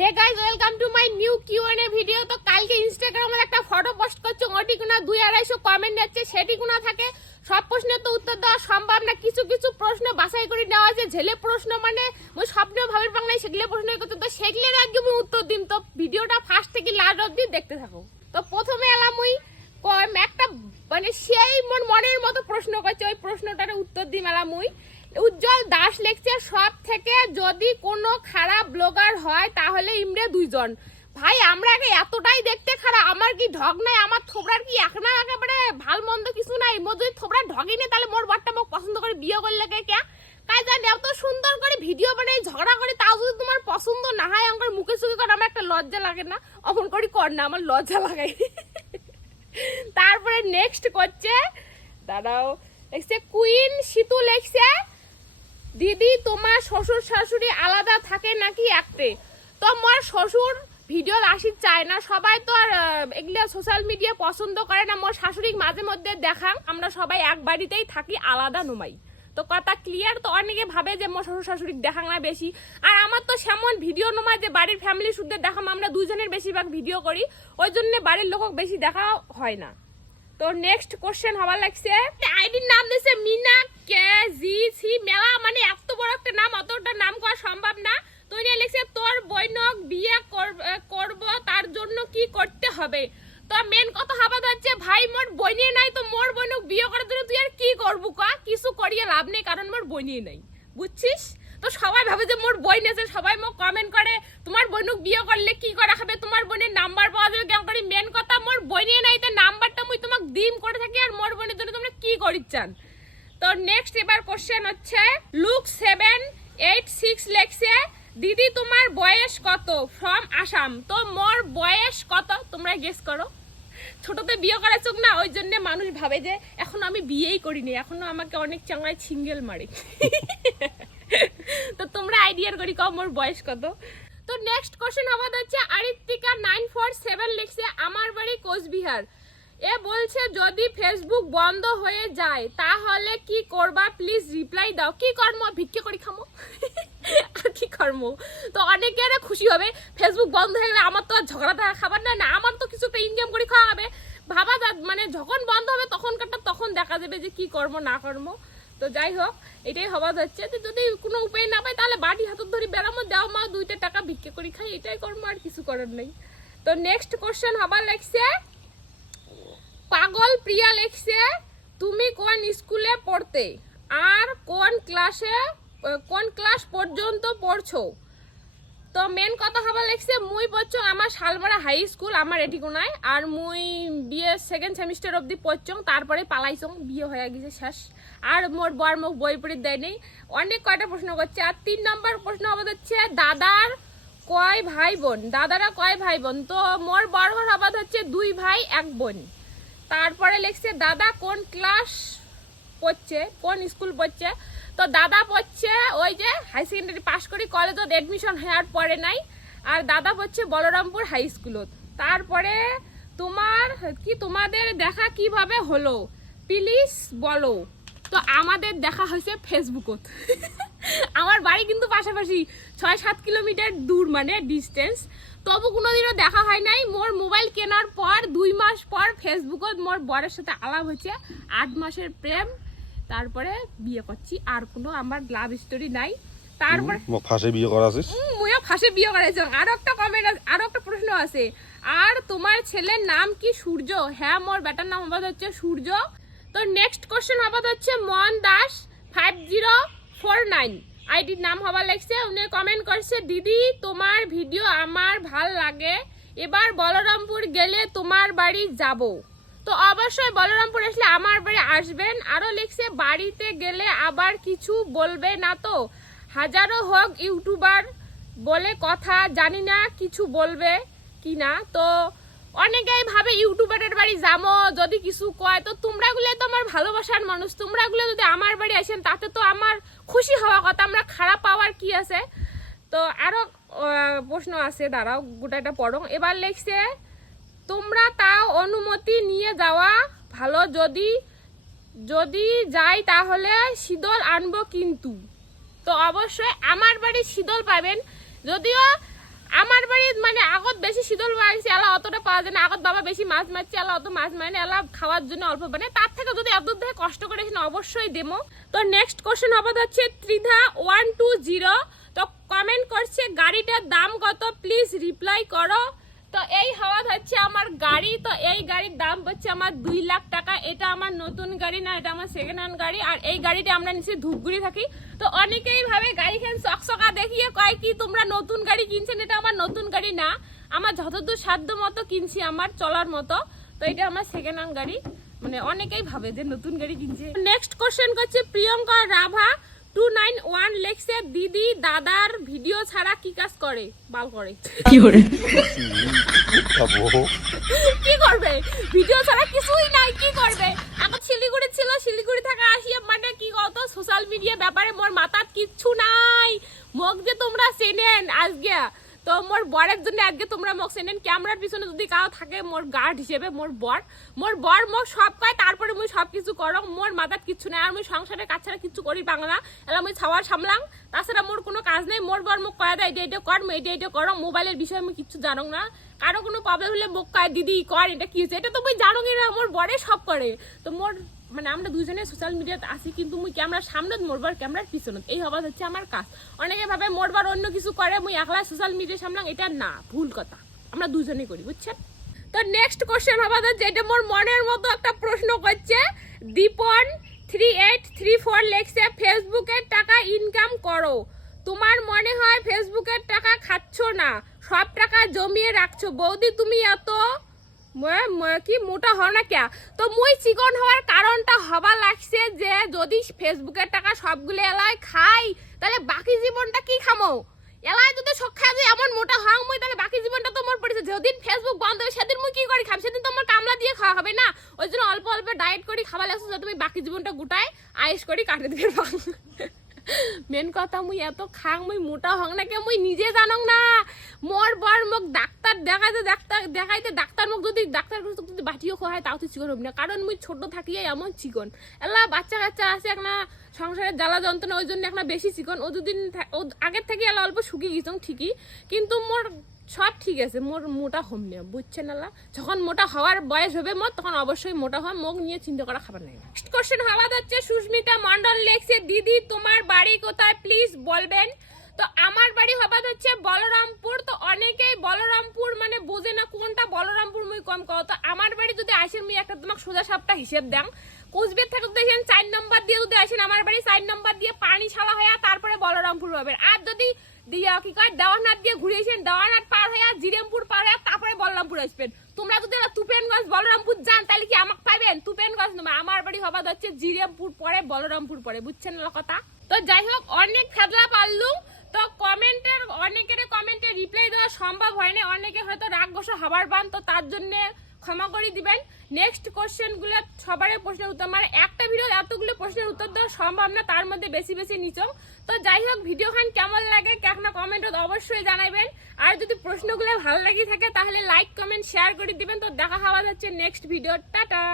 Hey guys welcome to my new Q and A video তো কালকে ইনস্টাগ্রামে একটা ফটো পোস্ট করছ, ওটি কোনো দুই আড়াইশো কমেন্ট যাচ্ছে, সেটি কোনো থাকে? সব প্রশ্নের তো উত্তর দেওয়া সম্ভব না, কিছু কিছু প্রশ্ন বাছাই করে নেওয়া আছে ঝেলে প্রশ্ন মানে মুই স্বপ্ন ভাবের বাংলায় সেগুলো প্রশ্ন করতে তো সেগুলোর আগে মুই উত্তর দিম। তো ভিডিওটা ফার্স্ট থেকে লাস্ট অব্দি দেখতে থাকো। তো প্রথমে এলাম মুই একটা মানে সেই মন মনের মতো প্রশ্ন করছে, ওই প্রশ্নটার উত্তর দিম এলাম মুই উজ্জ্বল দাস লিখছে সব থেকে যদি কোনো খারাপ ব্লগার হয়, তাহলে ইমরে দুইজন। ভাই, আমরা আগে এতটাই দেখতে খারাপ, আমার কি ঢগ নাই? আমার থোবরার কি এখন একেবারে ভালো মন্দ কিছু নাই? মোর যদি থোবরা ঢগই নেই, তাহলে মোর বারটা মোক পছন্দ করে বিয়ে করলে কে কে? কাজ জানি এত সুন্দর করে ভিডিও বানাই, ঝগড়া করে, তাও যদি তোমার পছন্দ না হয় আমার মুখে সুখে করে আমার একটা লজ্জা লাগে না? অমন করি কর না, আমার লজ্জা লাগাই তারপরে নেক্সট করছে, দাঁড়াও, লিখছে কুইন সিতু লিখছে দিদি, তোমার শ্বশুর, শাশুড়ি আলাদা থাকে নাকি একটে তো আমার শ্বশুর ভিডিও আসি চায় না। সবাই তো আর এগুলো সোশ্যাল মিডিয়া পছন্দ করে না। মোর শাশুড়ি মাঝে মধ্যে দেখাং আমরা সবাই এক বাড়িতেই থাকি, আলাদা নমাই। তো কথা ক্লিয়ার তো অনেকে ভাবে যে মোর শ্বশুর, শাশুড়ি দেখাং না বেশি। আর আমার তো সেমন ভিডিও নমাই যে বাড়ির ফ্যামিলি শুদ্ধ দেখাম, আমরা দুজনের বেশিরভাগ ভিডিও করি। ওই জন্য বাড়ির লোক বেশি দেখা হয় না। তো নেক্সট কোশ্চেন হবার লাগছে। আইডির নাম দিছে মিনা কে জি সি মেলা মানে এত বড় একটা নাম অতটা নাম করা সম্ভব না। তো নিয়ে লিখছে, তোর বৈনক বিয়ে করব, তার জন্য কি করতে হবে? তো মেন কথা হবার হচ্ছে, ভাই, মোর বইনিয়ে নাই, তো মোর বৈনক বিয়ে করার জন্য তুই আর কি করব কা? কিছু করিয়ে লাভ নেই, কারণ মোর বইনিয়ে নাই। বুঝছিস? তো সবাই ভাবে যে মোর বই নেছে সবাই মোক কমেন্ট করে, তোমার বোনক বিয়ে করলে কি করা হবে? তোমার বোনের নাম্বার পাওয়া যাবে কেমন করে মেন কথা মোর বই নিয়ে নাই, তো নাম্বারটা মুই তোমাক দিম, করে থাকি, আর মোর বোনের জন্য তোমরা কি চান তো নেক্সট এবার কোশ্চেন হচ্ছে লুক সেভেন এইট সিক্স লেখছে, দিদি, তোমার বয়স কত? ফ্রম আসাম তো মোর বয়স কত? তোমরা গেস করো। ছোটতে বিয়ে করা চোখ না, ওই জন্য মানুষ ভাবে যে, এখন আমি বিয়েই করিনি, এখনও আমাকে অনেক চাংড়ায় ছিঙ্গেল মারে। তো তোমরা আইডিয়ার করি কম মোর বয়স কত? তো নেক্সট কোশ্চেন আমাদের হচ্ছে আরিত্তিকা নাইন ফোর সেভেন লিখছে, আমার বাড়ি কোচবিহার। এ বলছে, যদি ফেসবুক বন্ধ হয়ে যায়, তাহলে কি করবা? প্লিজ রিপ্লাই দাও। কি কর্ম? ভিক্ষে করি খামো? আর কি কর্ম? তো অনেকে আরে খুশি হবে ফেসবুক বন্ধ হয়ে গেলে আমার তো আর ঝগড়া থাকা খাবার না না, আমার তো কিছু একটা ইনকাম করে খাওয়া হবে। ভাবা যা মানে যখন বন্ধ হবে তখনকারটা তখন দেখা যাবে যে কি কর্ম, না কর্ম। তো যাই হোক, এটাই হওয়া যাচ্ছে। তো যদি কোনো উপায় না পাই তাহলে বাড়ি হাতত ধরি বেড়ামো দাও মা, দুইটা টাকা ভিক্ষে করি খাই, এটাই কর্ম আর কিছু করার নেই। তো নেক্সট কোশ্চেন হবার লাগছে পাগল প্রিয়া লেখছে, তুমি কোন স্কুলে পড়তে? আর কোন ক্লাসে কোন ক্লাস পর্যন্ত পড়ছো? তো মেন কথা হবার লেখছে মুই পড়ছো আমার শালমারা হাই স্কুল আমার এটিকোনায় আর মুই বিয়ে সেকেন্ড সেমিস্টার অবধি পড়ছং তারপরে পালাইছং বিয়ে হয়ে গেছে শেষ। আর মোর বর মুখ বই পড়ে দেয় নেই। অনেক কয়টা প্রশ্ন করছে, আর তিন নম্বর প্রশ্ন হবার হচ্ছে, দাদার কয় ভাই বোন? দাদারা কয় ভাই বোন? তো মোর বড় ঘর হবার হচ্ছে, দুই ভাই, এক বোন। তারপরে লিখছে, দাদা কোন ক্লাস পড়ছে, কোন স্কুল পড়ছে? তো দাদা পড়ছে ওই যে হাই সেকেন্ডারি পাস করি কলেজত এডমিশন হওয়ার পরে নাই। আর দাদা পড়ছে বলরামপুর হাই স্কুলত তারপরে তোমার, কি তোমাদের দেখা কীভাবে হলো? প্লিজ বলো। তো আমাদের দেখা হয়েছে ফেসবুকত আমার বাড়ি কিন্তু পাশাপাশি ছয় সাত কিলোমিটার দূর মানে ডিস্টেন্স তবু কোনোদিনও দেখা হয় নাই। মোর মোবাইল কেনার পর, দুই মাস পর ফেসবুকত মোর বরের সাথে আলাপ হয়েছে। আট মাসের প্রেম। তারপরে বিয়ে করছি আর কোনো আমার লাভ স্টোরি নাই। তারপরে মোক ফাঁসে বিয়ে করা আছিস ফাঁসে বিয়ে করেছ আরও একটা কমেন্ট আরও একটা প্রশ্ন আছে। আর তোমার ছেলের নাম কি সূর্য? হ্যাঁ মোর বেটার নাম হচ্ছে সূর্য। তো নেক্সট কোশ্চেন হচ্ছে Mon Das five zero four nine আইডির নাম হবার লাগছে উনি কমেন্ট করছে দিদি তোমার ভিডিও আমার ভালো লাগে। এবার বলরামপুর গেলে তোমার বাড়ি যাব। তো অবশ্যই বলরামপুর আসলে আমার বাড়ি আসবেন। আরও লিখছে বাড়িতে গেলে আবার কিছু বলবে না তো? হাজারো হোক ইউটিউবার বলে কথা জানি না কিছু বলবে কি না। তো অনেকেই ভাবে ইউটিউবারের বাড়ি যাব যদি কিছু কয়। তো তোমরা গুলো তো আমার ভালোবাসার মানুষ তোমরা গুলো যদি আমার বাড়ি আসেন তাতে তো আমার খুশি হওয়া কথা আমরা খারাপ পাওয়ার কি আছে? তো আরও আহ, প্রশ্ন আছে দাঁড়াও গোটা গোটাটা পড়ো। এবার লিখছে তোমরা তাও অনুমতি নিয়ে যাওয়া ভালো। যদি যদি যাই তাহলে শীতল আনব কিন্তু। তো অবশ্যই আমার বাড়ি শীতল পাবেন। যদিও আমার বাড়ি বেশি শীতল মারছে এলা অতটা পাওয়া যায় না। আগত বাবা বেশি মাছ মারছে, এলা অত মাছ মারে না, এলা খাওয়ার জন্য অল্প মানে তার থেকে যদি এত দেখে কষ্ট করে এসে অবশ্যই দেবো। তো নেক্সট কোশ্চেন হবে হচ্ছে ত্রিধা ওয়ান টু জিরো তো কমেন্ট করছে, গাড়িটার দাম কত? প্লিজ রিপ্লাই করো। তো এই হওয়া হচ্ছে আমার গাড়ি, তো এই গাড়ির দাম হচ্ছে আমার দুই লাখ টাকা। এটা আমার নতুন গাড়ি না, এটা আমার সেকেন্ড হ্যান্ড গাড়ি। আর এই গাড়িটা আমরা নিচে ধূপগুড়ি থাকি। তো অনেকেই ভাবে গাড়িখান চকচকা দেখিয়ে কয় কি তোমরা নতুন গাড়ি কিনছেন, এটা আমার নতুন গাড়ি না। আমার যতদূর সাধ্য মতো কিনছি, আমার চলার মতো। তো এটা আমার সেকেন্ড হ্যান্ড গাড়ি। মানে অনেকেই ভাবে যে নতুন গাড়ি কিনছে। নেক্সট কোশ্চেন করছে Priyanka Rava. Two nine one লেখছে দিদি দাদার ভিডিও ছাড়া কি কাজ করে? বাল করে। কি করবে? ভিডিও ছাড়া কিছুই নাই কি করবে? এখন শিলিগুড়ি ছিল শিলিগুড়ি থাকা আসিয়া মানে কি কত সোশ্যাল মিডিয়া ব্যাপারে মোর মাথাত কিচ্ছু নাই। মোক যে তোমরা চেনেন আজকে তো মোর বরের জন্য আজকে তোমরা মোক চেনেন, ক্যামেরার পিছনে যদি কাউ থাকে মোর গার্ড হিসেবে, মোর বর। মোর বর মোক সব কয়, তারপরে মুই সব কিছু করো, মোর মাথাত কিচ্ছু নাই, আর মুই সংসারের কাজ ছাড়া কিচ্ছু করি পাং না। এলা মুই ছাওয়ার সামলাং, তাছাড়া মোর কোনো কাজ নেই, মোর বর মোক কয়া দেয় এটা এটা কর, মুই এটা এটা করো, মোবাইলের বিষয়ে আমি কিচ্ছু জানো না। কারও কোনো প্রবলেম হলে মোক কয়, দিদি কর, এটা কি হয়েছে এটা তো মুই জানো না, মোর বরে সব করে। তো মোর মানে আমরা দুজনে সোশ্যাল মিডিয়াতে আসি কিন্তু মুই ক্যামেরার সামনে মোরবার ক্যামেরার পিছনে এই হবার হচ্ছে আমার কাজ। অনেকে ভাবে মোরবার অন্য কিছু করে, মুই একলা সোশ্যাল মিডিয়া সামলাম এটা না, ভুল কথা। আমরা দুজনেই করি, বুঝছেন? তো নেক্সট কোশ্চেন হবে যেটা মোর মনের মতো একটা প্রশ্ন করছে। Dipan three eight three four লেখছে ফেসবুকের টাকা ইনকাম করো। তোমার মনে হয় ফেসবুকের টাকা খাচ্ছ না? সব টাকা জমিয়ে রাখছো। বৌদি, তুমি এত কি মোটা হও না কে তো মুই চিকন হওয়ার কারণটা হবা লাগছে যে, যদি ফেসবুকের টাকা সবগুলো এলায় খাই, তাহলে বাকি জীবনটা কি খামো? এলায় যদি খাই যদি এমন মোটা হং মুই, তাহলে বাকি জীবনটা তো মোর পড়েছে। যেদিন ফেসবুক বন্ধ হবে, সেদিন মুই কি করি খাব সেদিন তো আমার কামলা দিয়ে খাওয়া হবে না। ওই জন্য অল্প অল্প ডায়েট করি, খাওয়া লাগছে যাতে তুমি বাকি জীবনটা গুটায় আয়েস করি, কাটে দিবে মেন কথা মুই এত খাং, মুই মোটা হং না কে মুই নিজে জানং না। মোর বর মোক ডাক্তার দেখাইতে ডাক্তার দেখাইতে, ডাক্তার মোক যদি, ডাক্তার যদি বাটিও খোয়ায় তাও তো চিকন হবি না। কারণ মুই ছোট থাকিয়ে এমন চিকন। এলা বাচ্চা কাচ্চা আছে এক না সংসারের জ্বালা যন্ত্রণা, ওই জন্য এক না বেশি চিকন। ও দুদিন আগের থেকে এলা অল্প শুকিয়ে গেছিলাম ঠিকই। কিন্তু মোর সব ঠিক আছে, মোর মোটা হম না বুঝছেন এলা যখন মোটা হওয়ার বয়স হবে মোর, তখন অবশ্যই মোটা হয় মুখ নিয়ে চিন্তা করা খাবার নাই। নেক্সট কোশ্চেন হওয়া যাচ্ছে, সুস্মিতা মন্ডল লেখছে, দিদি, তোমার বাড়ি কোথায়? প্লিজ বলবেন। তো আমার বাড়ি হবাদ হচ্ছে বলরামপুর। তো অনেকেই বলরামপুর মানে বোঝে না কোনটা বলরামপুর মুই কম কও। তো আমার বাড়ি যদি আসেন, মুই একটা তোমাকে সোজা সাপটা হিসেব দেন কোচবিহার থেকে যদি আসেন, চার নম্বর দিয়ে যদি আসেন, আমার বাড়ি চার নম্বর দিয়ে পানি ছাড়া হয়ে তারপরে বলরামপুর হবে আর যদি দিয়া কি কয় দেওয়ানহাট দিয়ে ঘুরে আসেন দেওয়ানহাট পার হয়ে, জিরেমপুর পার হয়ে, তারপরে বলরামপুর আসবেন। তোমরা যদি তুপেনগঞ্জ, বলরামপুর যান, তাহলে কি আমাকে পাইবেন? তুপেনগঞ্জ নয় আমার বাড়ি হবাদ হচ্ছে জিরেমপুর পরে, বলরামপুর পরে, বুঝছেন না কথা? তো যাই হোক, অনেক ফেদলা পারলুম। তো কমেন্টের, অনেকের কমেন্টে রিপ্লাই দেওয়া সম্ভব হয় না অনেকে হয়তো রাগ গোসা হবার পান, তো তার জন্য ক্ষমা করে দিবেন। নেক্সট কোশ্চেনগুলো সবারই প্রশ্নের উত্তর। মানে একটা ভিডিও এতগুলো প্রশ্নের উত্তর দেওয়া সম্ভব না, তার মধ্যে বেশি বেশি নিচম। তো যাই হোক, ভিডিওখান কেমন লাগে, কেমন কমেন্টত অবশ্যই জানাবেন। আর যদি প্রশ্নগুলো ভালো লাগে থাকে, তাহলে লাইক কমেন্ট শেয়ার করে দিবেন। তো দেখা হওয়া যাচ্ছে নেক্সট ভিডিও টাটা!